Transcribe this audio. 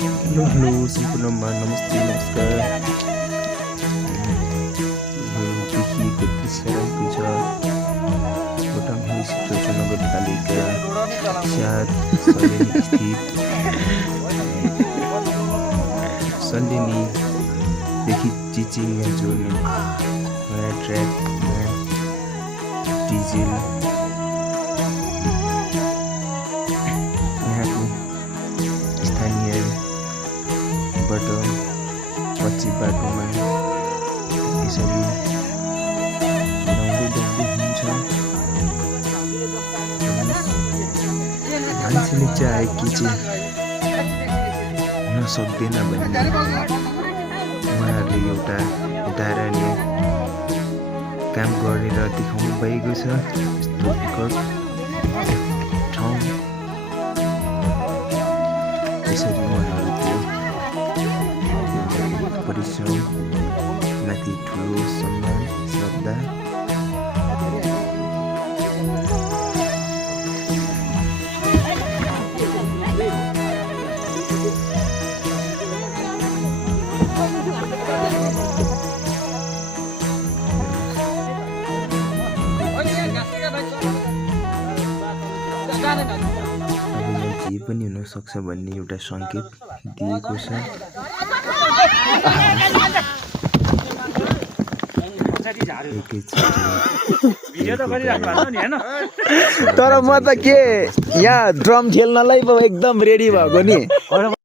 Hello hello सम्पूर्णमा नमस्ते नमस्कार। देखिएको दृश्य रहेको छ खोटाङ सिटोचो नगरपालिका 7 सलेनी स्थित सलेनीदेखि चिचिङमा जोड्ने नयाँ ट्र्याकमा डिजेल यहाँको स्थानीयबाट पछि बाटोमा यसरी दौडी हुन्छ। मान्छेले चाहे के चाहिँ हुन सक्दैन भन्ने उहाँहरूले एउटा उदाहरणीय काम गरेर देखाउनु भएको छ। यस्तो विकट ठाउँ यसरी उहाँहरूको परिश्रममाथि ठुलो सम्मान श्रद्धा जे पनि हुन सक्छ भन्ने एउटा सङ्केत दिएको छ। तर म त के यहाँ ड्रम खेल्नलाई एकदम रेडी भएको नि।